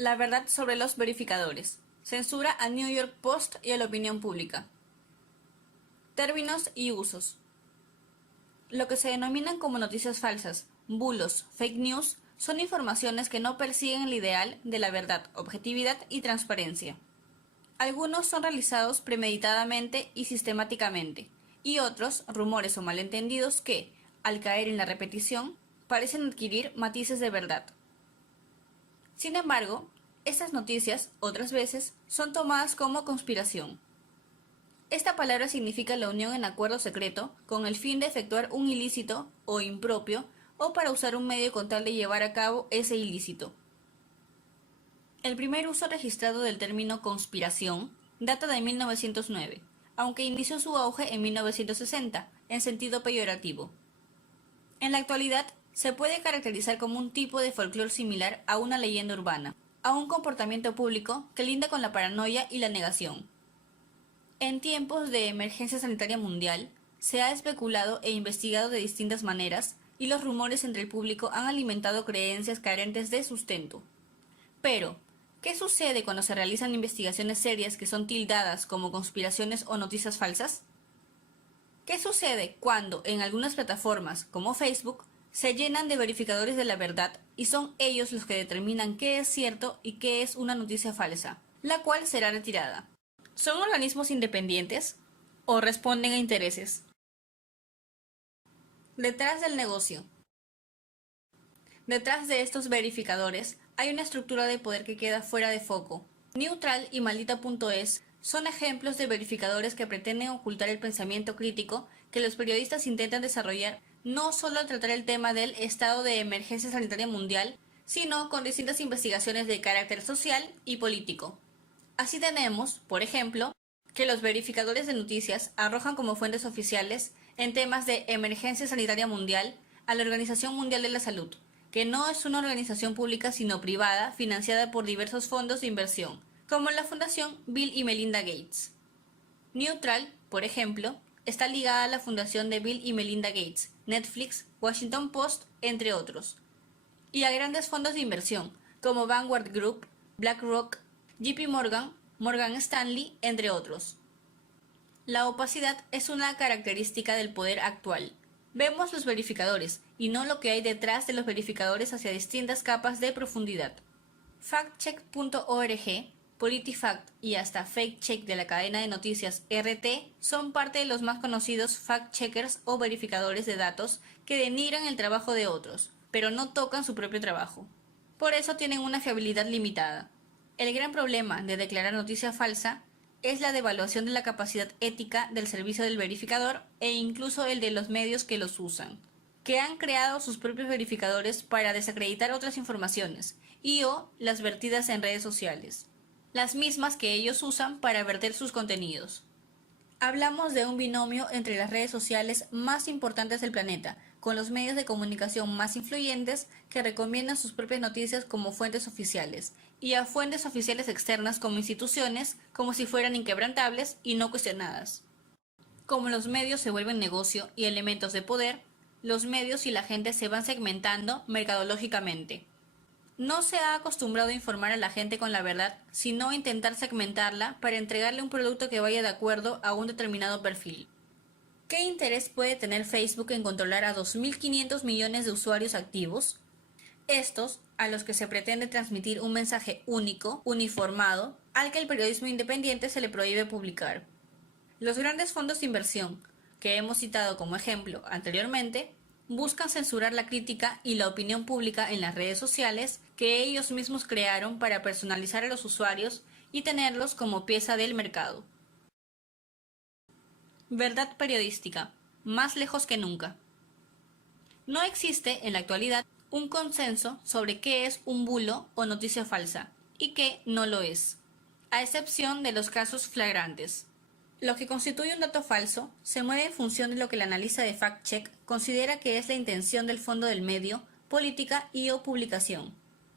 La verdad sobre los verificadores. Censura a New York Post y a la opinión pública. Términos y usos. Lo que se denominan como noticias falsas, bulos, fake news, son informaciones que no persiguen el ideal de la verdad, objetividad y transparencia. Algunos son realizados premeditadamente y sistemáticamente, y otros, rumores o malentendidos que, al caer en la repetición, parecen adquirir matices de verdad. Sin embargo, estas noticias, otras veces, son tomadas como conspiración. Esta palabra significa la unión en acuerdo secreto con el fin de efectuar un ilícito o impropio o para usar un medio con tal de llevar a cabo ese ilícito. El primer uso registrado del término conspiración data de 1909, aunque inició su auge en 1960, en sentido peyorativo. En la actualidad, se puede caracterizar como un tipo de folclore similar a una leyenda urbana, a un comportamiento público que linda con la paranoia y la negación. En tiempos de emergencia sanitaria mundial, se ha especulado e investigado de distintas maneras y los rumores entre el público han alimentado creencias carentes de sustento. Pero, ¿qué sucede cuando se realizan investigaciones serias que son tildadas como conspiraciones o noticias falsas? ¿Qué sucede cuando en algunas plataformas, como Facebook, se llenan de verificadores de la verdad y son ellos los que determinan qué es cierto y qué es una noticia falsa, la cual será retirada? ¿Son organismos independientes o responden a intereses? Detrás del negocio. Detrás de estos verificadores hay una estructura de poder que queda fuera de foco. Neutral y Maldita.es son ejemplos de verificadores que pretenden ocultar el pensamiento crítico que los periodistas intentan desarrollar no solo al tratar el tema del estado de emergencia sanitaria mundial, sino con distintas investigaciones de carácter social y político. Así tenemos, por ejemplo, que los verificadores de noticias arrojan como fuentes oficiales en temas de emergencia sanitaria mundial a la Organización Mundial de la Salud, que no es una organización pública sino privada financiada por diversos fondos de inversión, como la Fundación Bill y Melinda Gates. Neutral, por ejemplo, está ligada a la Fundación de Bill y Melinda Gates, Netflix, Washington Post, entre otros, y a grandes fondos de inversión, como Vanguard Group, BlackRock, JP Morgan, Morgan Stanley, entre otros. La opacidad es una característica del poder actual. Vemos los verificadores y no lo que hay detrás de los verificadores hacia distintas capas de profundidad. Factcheck.org, PolitiFact y hasta FakeCheck de la cadena de noticias RT son parte de los más conocidos fact-checkers o verificadores de datos que denigran el trabajo de otros, pero no tocan su propio trabajo. Por eso tienen una fiabilidad limitada. El gran problema de declarar noticia falsa es la devaluación de la capacidad ética del servicio del verificador e incluso el de los medios que los usan, que han creado sus propios verificadores para desacreditar otras informaciones y o las vertidas en redes sociales, las mismas que ellos usan para verter sus contenidos. Hablamos de un binomio entre las redes sociales más importantes del planeta, con los medios de comunicación más influyentes que recomiendan sus propias noticias como fuentes oficiales, y a fuentes oficiales externas como instituciones, como si fueran inquebrantables y no cuestionadas. Como los medios se vuelven negocio y elementos de poder, los medios y la gente se van segmentando mercadológicamente. No se ha acostumbrado a informar a la gente con la verdad, sino a intentar segmentarla para entregarle un producto que vaya de acuerdo a un determinado perfil. ¿Qué interés puede tener Facebook en controlar a 2.500 millones de usuarios activos? Estos, a los que se pretende transmitir un mensaje único, uniformado, al que el periodismo independiente se le prohíbe publicar. Los grandes fondos de inversión, que hemos citado como ejemplo anteriormente, buscan censurar la crítica y la opinión pública en las redes sociales que ellos mismos crearon para personalizar a los usuarios y tenerlos como pieza del mercado. Verdad periodística, más lejos que nunca. No existe, en la actualidad, un consenso sobre qué es un bulo o noticia falsa y qué no lo es, a excepción de los casos flagrantes. Lo que constituye un dato falso se mueve en función de lo que el analista de fact-check considera que es la intención del fondo del medio, política y o publicación,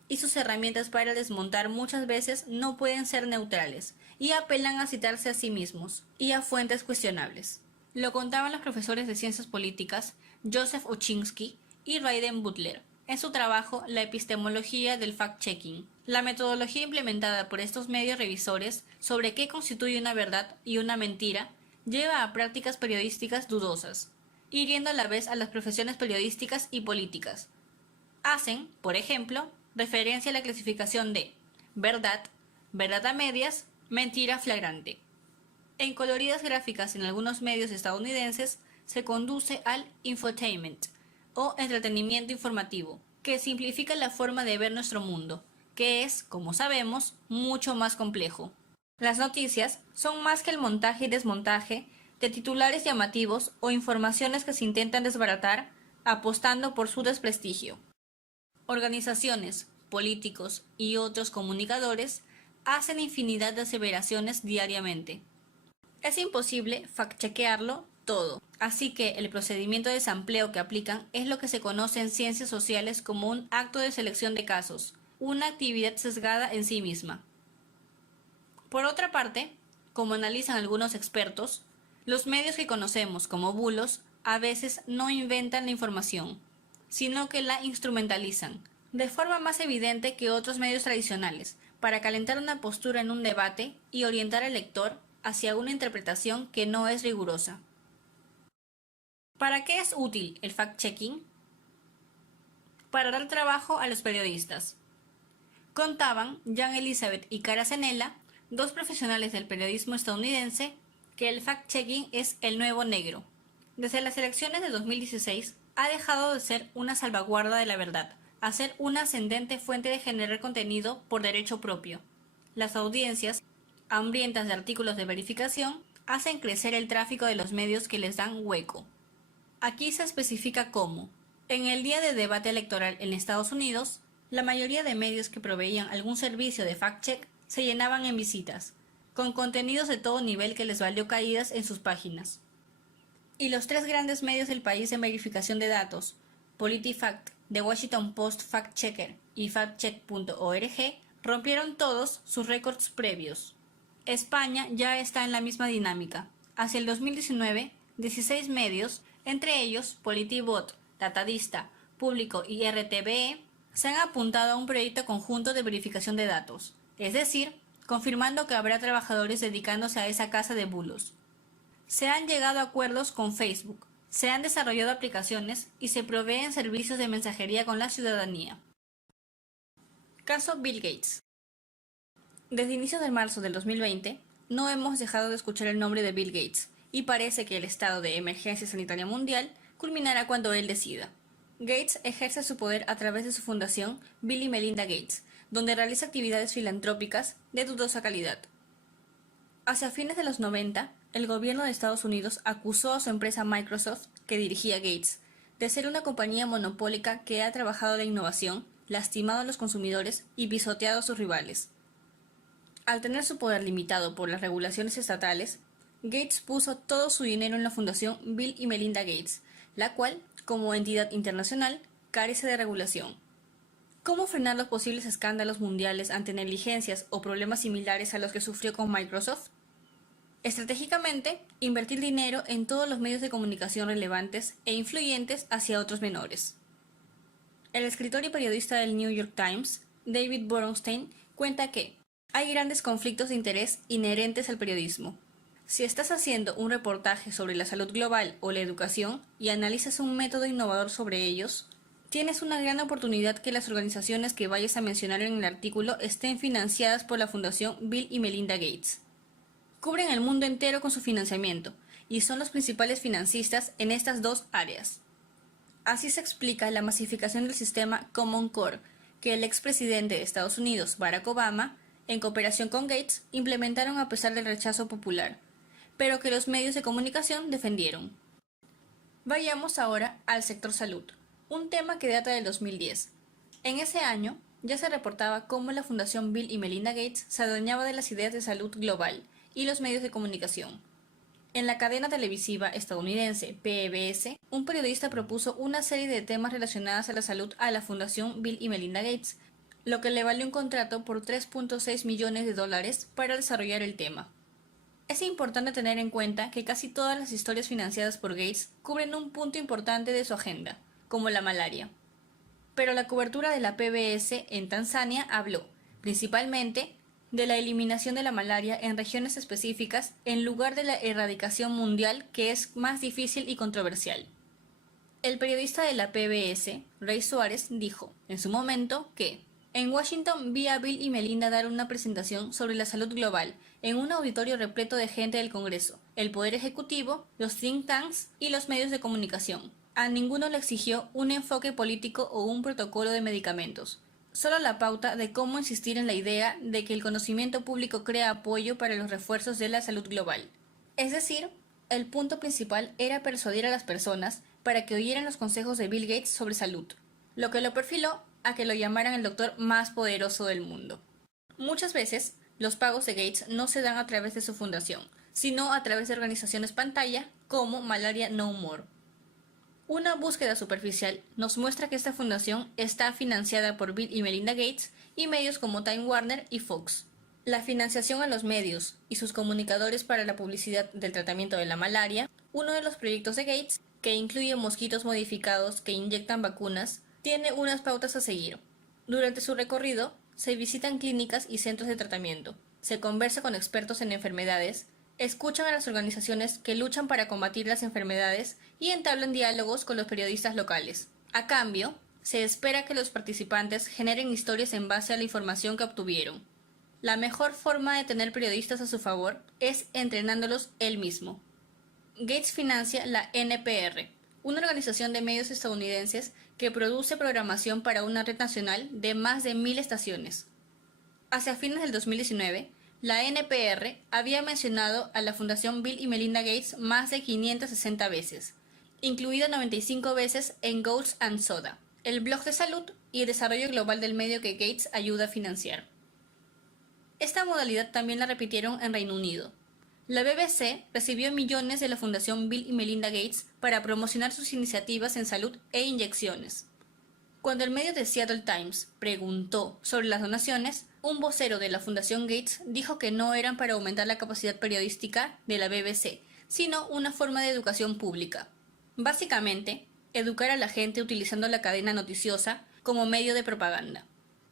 y sus herramientas para desmontar muchas veces no pueden ser neutrales y apelan a citarse a sí mismos y a fuentes cuestionables. Lo contaban los profesores de ciencias políticas Joseph Ochinsky y Raiden Butler en su trabajo La epistemología del fact-checking, La metodología implementada por estos medios revisores sobre qué constituye una verdad y una mentira lleva a prácticas periodísticas dudosas, hiriendo a la vez a las profesiones periodísticas y políticas. Hacen, por ejemplo, referencia a la clasificación de verdad, verdad a medias, mentira flagrante. En coloridas gráficas en algunos medios estadounidenses se conduce al infotainment o entretenimiento informativo, que simplifica la forma de ver nuestro mundo, que es, como sabemos, mucho más complejo. Las noticias son más que el montaje y desmontaje de titulares llamativos o informaciones que se intentan desbaratar apostando por su desprestigio. Organizaciones, políticos y otros comunicadores hacen infinidad de aseveraciones diariamente. Es imposible fact-chequearlo todo, así que el procedimiento de sampleo que aplican es lo que se conoce en ciencias sociales como un acto de selección de casos, una actividad sesgada en sí misma. Por otra parte, como analizan algunos expertos, los medios que conocemos como bulos a veces no inventan la información, sino que la instrumentalizan, de forma más evidente que otros medios tradicionales, para calentar una postura en un debate y orientar al lector hacia una interpretación que no es rigurosa. ¿Para qué es útil el fact-checking? Para dar trabajo a los periodistas. Contaban Jan Elizabeth y Cara Cenella, dos profesionales del periodismo estadounidense, que el fact-checking es el nuevo negro. Desde las elecciones de 2016 ha dejado de ser una salvaguarda de la verdad, a ser una ascendente fuente de generar contenido por derecho propio. Las audiencias, hambrientas de artículos de verificación, hacen crecer el tráfico de los medios que les dan hueco. Aquí se especifica cómo. En el día de debate electoral en Estados Unidos, la mayoría de medios que proveían algún servicio de fact-check se llenaban en visitas, con contenidos de todo nivel que les valió caídas en sus páginas. Y los tres grandes medios del país en verificación de datos, PolitiFact, The Washington Post Fact Checker y factcheck.org, rompieron todos sus récords previos. España ya está en la misma dinámica. Hacia el 2019, 16 medios, entre ellos Politibot, Datadista, Público y RTVE, se han apuntado a un proyecto conjunto de verificación de datos, es decir, confirmando que habrá trabajadores dedicándose a esa casa de bulos. Se han llegado a acuerdos con Facebook, se han desarrollado aplicaciones y se proveen servicios de mensajería con la ciudadanía. Caso Bill Gates. Desde inicios de marzo del 2020, no hemos dejado de escuchar el nombre de Bill Gates, y parece que el estado de emergencia sanitaria mundial culminará cuando él decida. Gates ejerce su poder a través de su fundación Bill y Melinda Gates, donde realiza actividades filantrópicas de dudosa calidad. Hacia fines de los 90, el gobierno de Estados Unidos acusó a su empresa Microsoft, que dirigía Gates, de ser una compañía monopólica que ha trabajado la innovación, lastimado a los consumidores y pisoteado a sus rivales. Al tener su poder limitado por las regulaciones estatales, Gates puso todo su dinero en la fundación Bill y Melinda Gates, la cual, como entidad internacional, carece de regulación. ¿Cómo frenar los posibles escándalos mundiales ante negligencias o problemas similares a los que sufrió con Microsoft? Estratégicamente, invertir dinero en todos los medios de comunicación relevantes e influyentes hacia otros menores. El escritor y periodista del New York Times, David Borenstein, cuenta que hay grandes conflictos de interés inherentes al periodismo. Si estás haciendo un reportaje sobre la salud global o la educación y analizas un método innovador sobre ellos, tienes una gran oportunidad que las organizaciones que vayas a mencionar en el artículo estén financiadas por la Fundación Bill y Melinda Gates. Cubren el mundo entero con su financiamiento y son los principales financistas en estas dos áreas. Así se explica la masificación del sistema Common Core que el expresidente de Estados Unidos, Barack Obama, en cooperación con Gates, implementaron a pesar del rechazo popular, pero que los medios de comunicación defendieron. Vayamos ahora al sector salud, un tema que data del 2010. En ese año ya se reportaba cómo la Fundación Bill y Melinda Gates se adueñaba de las ideas de salud global y los medios de comunicación. En la cadena televisiva estadounidense PBS, un periodista propuso una serie de temas relacionados a la salud a la Fundación Bill y Melinda Gates, lo que le valió un contrato por $3.6 millones para desarrollar el tema. Es importante tener en cuenta que casi todas las historias financiadas por Gates cubren un punto importante de su agenda, como la malaria. Pero la cobertura de la PBS en Tanzania habló, principalmente de la eliminación de la malaria en regiones específicas en lugar de la erradicación mundial, que es más difícil y controversial. El periodista de la PBS, Ray Suárez, dijo en su momento que en Washington vi a Bill y Melinda dar una presentación sobre la salud global en un auditorio repleto de gente del Congreso, el Poder Ejecutivo, los think tanks y los medios de comunicación. A ninguno le exigió un enfoque político o un protocolo de medicamentos, solo la pauta de cómo insistir en la idea de que el conocimiento público crea apoyo para los refuerzos de la salud global. Es decir, el punto principal era persuadir a las personas para que oyeran los consejos de Bill Gates sobre salud, lo que lo perfiló a que lo llamaran el doctor más poderoso del mundo. Muchas veces, los pagos de Gates no se dan a través de su fundación, sino a través de organizaciones pantalla como Malaria No More. Una búsqueda superficial nos muestra que esta fundación está financiada por Bill y Melinda Gates y medios como Time Warner y Fox. La financiación a los medios y sus comunicadores para la publicidad del tratamiento de la malaria, uno de los proyectos de Gates, que incluye mosquitos modificados que inyectan vacunas, tiene unas pautas a seguir. Durante su recorrido, se visitan clínicas y centros de tratamiento, se conversa con expertos en enfermedades, escuchan a las organizaciones que luchan para combatir las enfermedades y entablan diálogos con los periodistas locales. A cambio, se espera que los participantes generen historias en base a la información que obtuvieron. La mejor forma de tener periodistas a su favor es entrenándolos él mismo. Gates financia la NPR, una organización de medios estadounidenses que produce programación para una red nacional de más de 1000 estaciones. Hacia fines del 2019, la NPR había mencionado a la Fundación Bill y Melinda Gates más de 560 veces, incluido 95 veces en Goals and Soda, el blog de salud y desarrollo global del medio que Gates ayuda a financiar. Esta modalidad también la repitieron en Reino Unido. La BBC recibió millones de la Fundación Bill y Melinda Gates para promocionar sus iniciativas en salud e inyecciones. Cuando el medio de Seattle Times preguntó sobre las donaciones, un vocero de la Fundación Gates dijo que no eran para aumentar la capacidad periodística de la BBC, sino una forma de educación pública. Básicamente, educar a la gente utilizando la cadena noticiosa como medio de propaganda.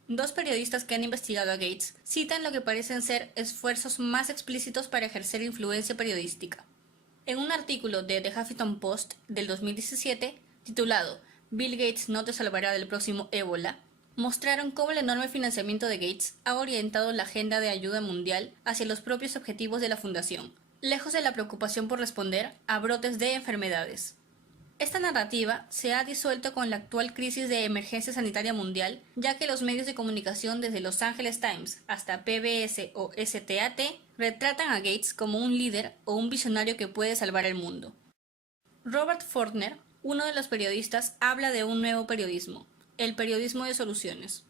Dos periodistas que han investigado a Gates citan lo que parecen ser esfuerzos más explícitos para ejercer influencia periodística. En un artículo de The Huffington Post del 2017, titulado Bill Gates no te salvará del próximo ébola, mostraron cómo el enorme financiamiento de Gates ha orientado la agenda de ayuda mundial hacia los propios objetivos de la fundación, lejos de la preocupación por responder a brotes de enfermedades. Esta narrativa se ha disuelto con la actual crisis de emergencia sanitaria mundial, ya que los medios de comunicación desde Los Angeles Times hasta PBS o STAT retratan a Gates como un líder o un visionario que puede salvar el mundo. Robert Fortner, uno de los periodistas, habla de un nuevo periodismo, el periodismo de soluciones,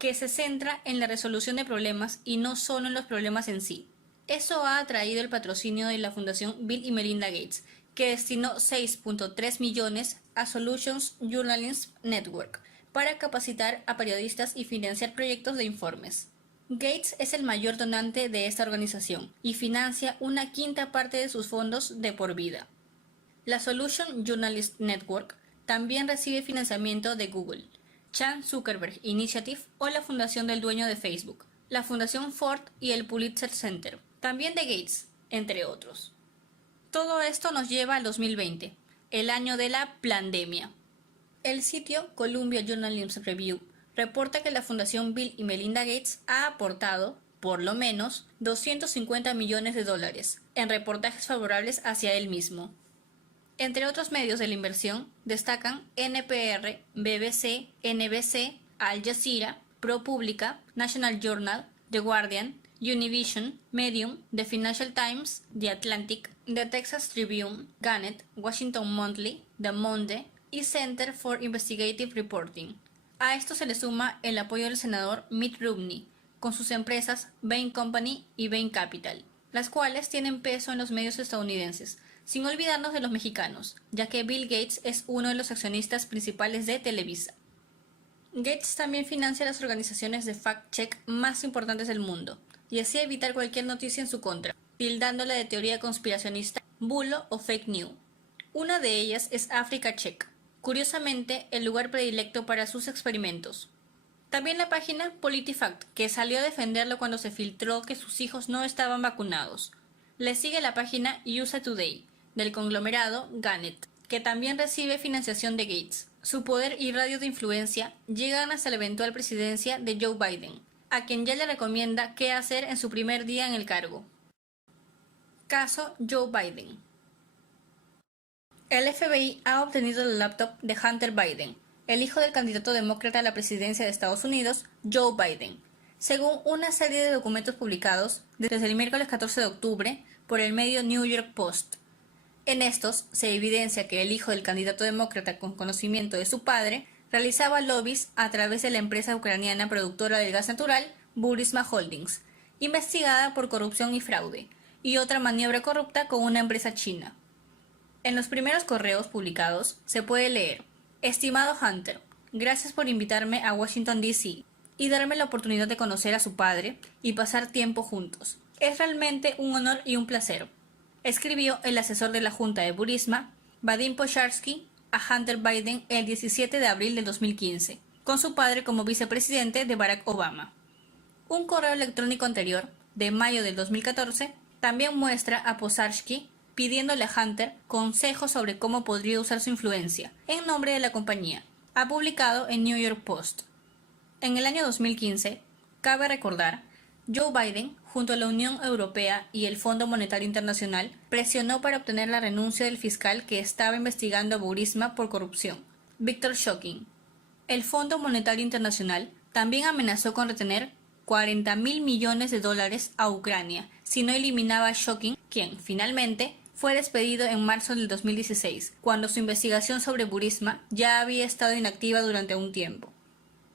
que se centra en la resolución de problemas y no solo en los problemas en sí. Eso ha atraído el patrocinio de la Fundación Bill y Melinda Gates, que destinó 6.3 millones a Solutions Journalism Network para capacitar a periodistas y financiar proyectos de informes. Gates es el mayor donante de esta organización y financia una quinta parte de sus fondos de por vida. La Solution Journalist Network también recibe financiamiento de Google, Chan Zuckerberg Initiative o la fundación del dueño de Facebook, la Fundación Ford y el Pulitzer Center, también de Gates, entre otros. Todo esto nos lleva al 2020, el año de la pandemia. El sitio Columbia Journalism Review reporta que la Fundación Bill y Melinda Gates ha aportado, por lo menos, $250 millones en reportajes favorables hacia él mismo. Entre otros medios de la inversión destacan NPR, BBC, NBC, Al Jazeera, ProPublica, National Journal, The Guardian, Univision, Medium, The Financial Times, The Atlantic, The Texas Tribune, Gannett, Washington Monthly, The Monde y Center for Investigative Reporting. A esto se le suma el apoyo del senador Mitt Romney, con sus empresas Bain Company y Bain Capital, las cuales tienen peso en los medios estadounidenses, sin olvidarnos de los mexicanos, ya que Bill Gates es uno de los accionistas principales de Televisa. Gates también financia las organizaciones de fact-check más importantes del mundo, y así evitar cualquier noticia en su contra, tildándola de teoría conspiracionista, bulo o fake news. Una de ellas es Africa Check, curiosamente el lugar predilecto para sus experimentos. También la página PolitiFact, que salió a defenderlo cuando se filtró que sus hijos no estaban vacunados. Le sigue la página USA Today, del conglomerado Gannett, que también recibe financiación de Gates. Su poder y radio de influencia llegan hasta la eventual presidencia de Joe Biden, a quien ya le recomienda qué hacer en su primer día en el cargo. Caso Joe Biden. El FBI ha obtenido el laptop de Hunter Biden, el hijo del candidato demócrata a la presidencia de Estados Unidos, Joe Biden, según una serie de documentos publicados desde el miércoles 14 de octubre por el medio New York Post. En estos se evidencia que el hijo del candidato demócrata con conocimiento de su padre realizaba lobbies a través de la empresa ucraniana productora del gas natural Burisma Holdings, investigada por corrupción y fraude, y otra maniobra corrupta con una empresa china. En los primeros correos publicados se puede leer: estimado Hunter, gracias por invitarme a Washington, D.C. y darme la oportunidad de conocer a su padre y pasar tiempo juntos. Es realmente un honor y un placer. Escribió el asesor de la Junta de Burisma, Vadim Posharsky, a Hunter Biden el 17 de abril de 2015, con su padre como vicepresidente de Barack Obama. Un correo electrónico anterior, de mayo del 2014, también muestra a Posharsky pidiéndole a Hunter consejos sobre cómo podría usar su influencia en nombre de la compañía. Ha publicado en New York Post. En el año 2015, cabe recordar, Joe Biden, junto a la Unión Europea y el Fondo Monetario Internacional, presionó para obtener la renuncia del fiscal que estaba investigando a Burisma por corrupción, Viktor Shokin. El Fondo Monetario Internacional también amenazó con retener $40.000 millones a Ucrania si no eliminaba a Shokin, quien, finalmente, fue despedido en marzo del 2016, cuando su investigación sobre Burisma ya había estado inactiva durante un tiempo.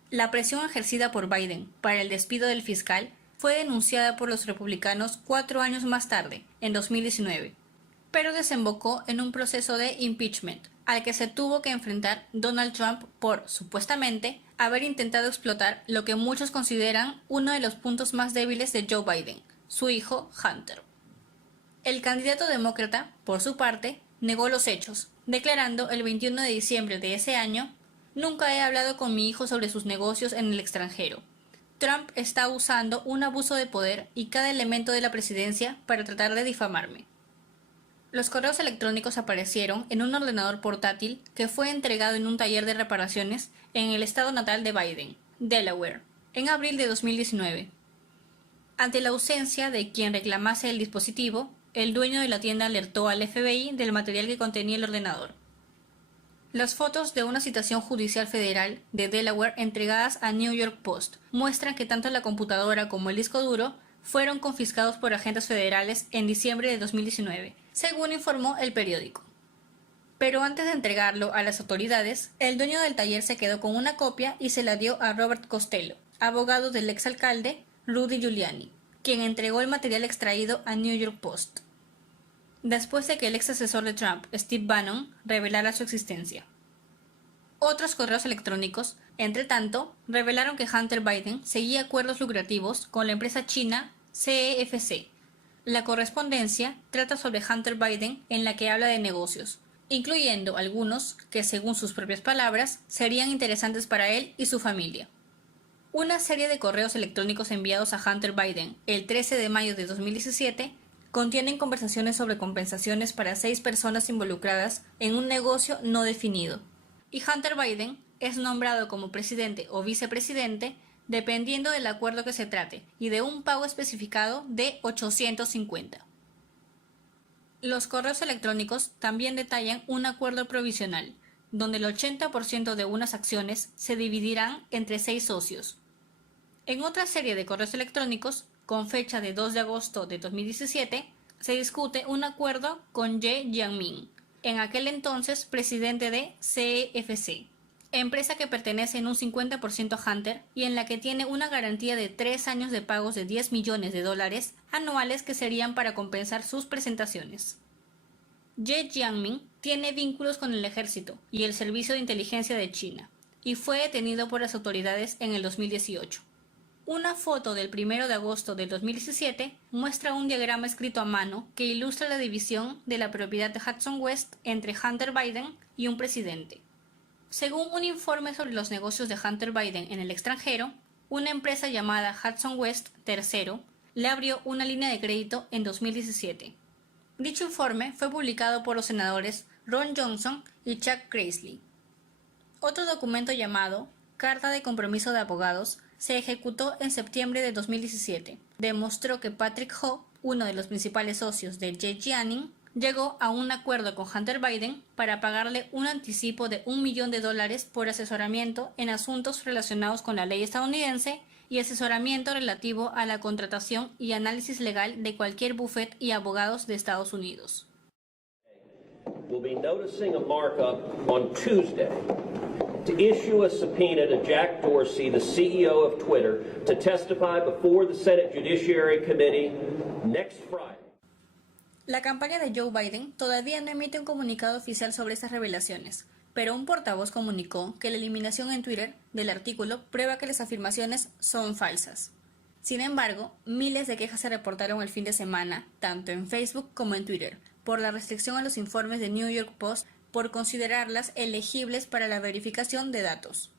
La presión ejercida por Biden para el despido del fiscal fue denunciada por los republicanos 4 años más tarde, en 2019, pero desembocó en un proceso de impeachment, al que se tuvo que enfrentar Donald Trump por, supuestamente, haber intentado explotar lo que muchos consideran uno de los puntos más débiles de Joe Biden, su hijo Hunter. El candidato demócrata, por su parte, negó los hechos, declarando el 21 de diciembre de ese año: «Nunca he hablado con mi hijo sobre sus negocios en el extranjero. Trump está usando un abuso de poder y cada elemento de la presidencia para tratar de difamarme». Los correos electrónicos aparecieron en un ordenador portátil que fue entregado en un taller de reparaciones en el estado natal de Biden, Delaware, en abril de 2019. Ante la ausencia de quien reclamase el dispositivo, el dueño de la tienda alertó al FBI del material que contenía el ordenador. Las fotos de una citación judicial federal de Delaware entregadas a New York Post muestran que tanto la computadora como el disco duro fueron confiscados por agentes federales en diciembre de 2019, según informó el periódico. Pero antes de entregarlo a las autoridades, el dueño del taller se quedó con una copia y se la dio a Robert Costello, abogado del exalcalde Rudy Giuliani, quien entregó el material extraído a New York Post, después de que el ex asesor de Trump, Steve Bannon, revelara su existencia. Otros correos electrónicos, entre tanto, revelaron que Hunter Biden seguía acuerdos lucrativos con la empresa china CEFC. La correspondencia trata sobre Hunter Biden en la que habla de negocios, incluyendo algunos que, según sus propias palabras, serían interesantes para él y su familia. Una serie de correos electrónicos enviados a Hunter Biden el 13 de mayo de 2017 contienen conversaciones sobre compensaciones para 6 personas involucradas en un negocio no definido, y Hunter Biden es nombrado como presidente o vicepresidente dependiendo del acuerdo que se trate y de un pago especificado de $850. Los correos electrónicos también detallan un acuerdo provisional, donde el 80% de unas acciones se dividirán entre 6 socios. En otra serie de correos electrónicos, con fecha de 2 de agosto de 2017, se discute un acuerdo con Ye Jianming, en aquel entonces presidente de CEFC, empresa que pertenece en un 50% a Hunter y en la que tiene una garantía de 3 años de pagos de $10 millones anuales que serían para compensar sus presentaciones. Ye Jianming tiene vínculos con el ejército y el servicio de inteligencia de China, y fue detenido por las autoridades en el 2018. Una foto del 1 de agosto del 2017 muestra un diagrama escrito a mano que ilustra la división de la propiedad de Hudson West entre Hunter Biden y un presidente. Según un informe sobre los negocios de Hunter Biden en el extranjero, una empresa llamada Hudson West III le abrió una línea de crédito en 2017. Dicho informe fue publicado por los senadores Ron Johnson y Chuck Grassley. Otro documento llamado Carta de Compromiso de Abogados se ejecutó en septiembre de 2017. Demostró que Patrick Ho, uno de los principales socios de Jay Jianning, llegó a un acuerdo con Hunter Biden para pagarle un anticipo de $1 millón por asesoramiento en asuntos relacionados con la ley estadounidense y asesoramiento relativo a la contratación y análisis legal de cualquier bufete y abogados de Estados Unidos. Will be noticing a markup on Tuesday to issue a subpoena to Jack Dorsey, the CEO of Twitter, to testify before the Senate Judiciary Committee next Friday. La campaña de Joe Biden todavía no emite un comunicado oficial sobre estas revelaciones, pero un portavoz comunicó que la eliminación en Twitter del artículo prueba que las afirmaciones son falsas. Sin embargo, miles de quejas se reportaron el fin de semana, tanto en Facebook como en Twitter, por la restricción a los informes de New York Post por considerarlas elegibles para la verificación de datos.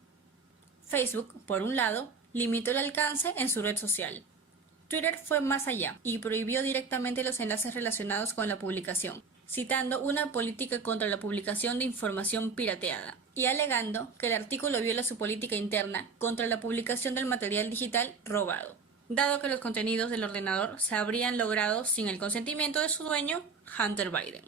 Facebook, por un lado, limitó el alcance en su red social. Twitter fue más allá y prohibió directamente los enlaces relacionados con la publicación, citando una política contra la publicación de información pirateada y alegando que el artículo viola su política interna contra la publicación del material digital robado, dado que los contenidos del ordenador se habrían logrado sin el consentimiento de su dueño, Hunter Biden.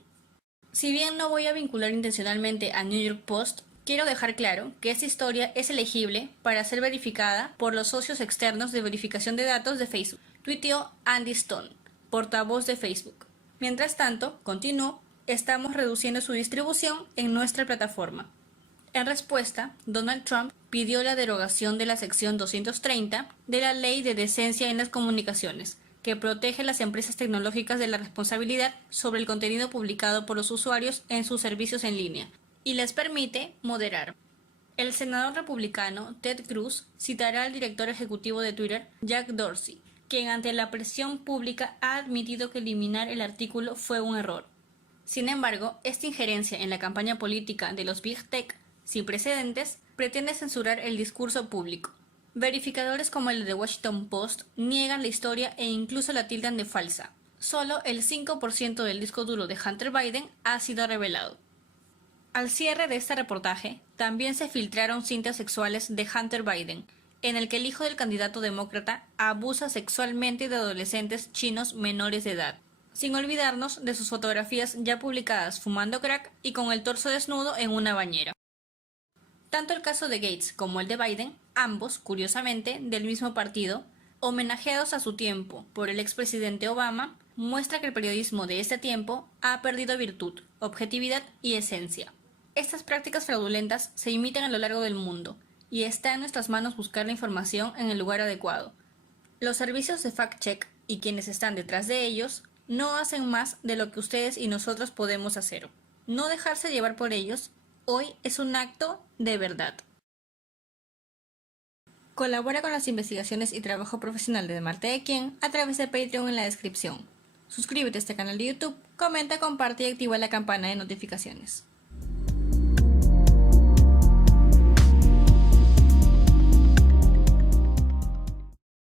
Si bien no voy a vincular intencionalmente a New York Post, quiero dejar claro que esta historia es elegible para ser verificada por los socios externos de verificación de datos de Facebook, tuiteó Andy Stone, portavoz de Facebook. Mientras tanto, continuó, estamos reduciendo su distribución en nuestra plataforma. En respuesta, Donald Trump pidió la derogación de la sección 230 de la Ley de Decencia en las Comunicaciones, que protege a las empresas tecnológicas de la responsabilidad sobre el contenido publicado por los usuarios en sus servicios en línea, y les permite moderar. El senador republicano Ted Cruz citará al director ejecutivo de Twitter, Jack Dorsey, quien ante la presión pública ha admitido que eliminar el artículo fue un error. Sin embargo, esta injerencia en la campaña política de los Big Tech, sin precedentes, pretende censurar el discurso público. Verificadores como el de The Washington Post niegan la historia e incluso la tildan de falsa. Solo el 5% del disco duro de Hunter Biden ha sido revelado. Al cierre de este reportaje, también se filtraron cintas sexuales de Hunter Biden, en el que el hijo del candidato demócrata abusa sexualmente de adolescentes chinos menores de edad, sin olvidarnos de sus fotografías ya publicadas fumando crack y con el torso desnudo en una bañera. Tanto el caso de Gates como el de Biden, ambos, curiosamente, del mismo partido, homenajeados a su tiempo por el expresidente Obama, muestra que el periodismo de este tiempo ha perdido virtud, objetividad y esencia. Estas prácticas fraudulentas se imitan a lo largo del mundo, y está en nuestras manos buscar la información en el lugar adecuado. Los servicios de fact-check y quienes están detrás de ellos no hacen más de lo que ustedes y nosotros podemos hacer. No dejarse llevar por ellos hoy es un acto de verdad. Colabora con las investigaciones y trabajo profesional de Marte de Quien a través de Patreon en la descripción. Suscríbete a este canal de YouTube, comenta, comparte y activa la campana de notificaciones.